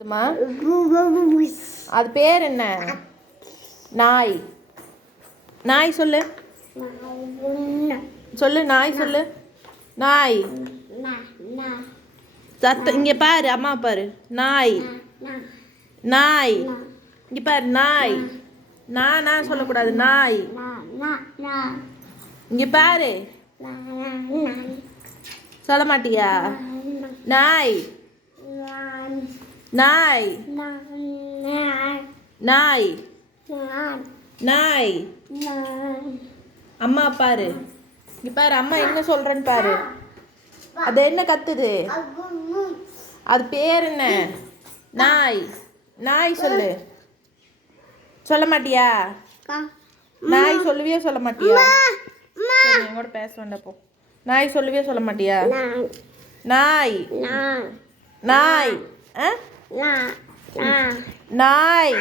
மா அது பேர் என்ன? நாய். நாய் சொல்லு. சொல்லு நாய் சொல்லு. நாய். சத்தம் இங்கே பாரு, அம்மா பாரு. நாய். நாய். இங்கே பாரு நாய். நான் சொல்லக்கூடாது. நாய். இங்கே பாரு. சொல்ல மாட்டியா? நாய். நாய். நாய். நாய். அம்மா பாரு. இங்க பாரு, அம்மா என்ன சொல்றேன்னு பாரு. அது என்ன கத்துது? அது பேர் என்ன? நாய். நாய் சொல்லு. சொல்ல மாட்டியா? நாய் சொல்லுவியா சொல்ல மாட்டியா? சரி, எங்கூட பேச வேண்டாம் போ. நாய் சொல்லுவியா சொல்ல மாட்டியா? நாய். நாய். நாய்.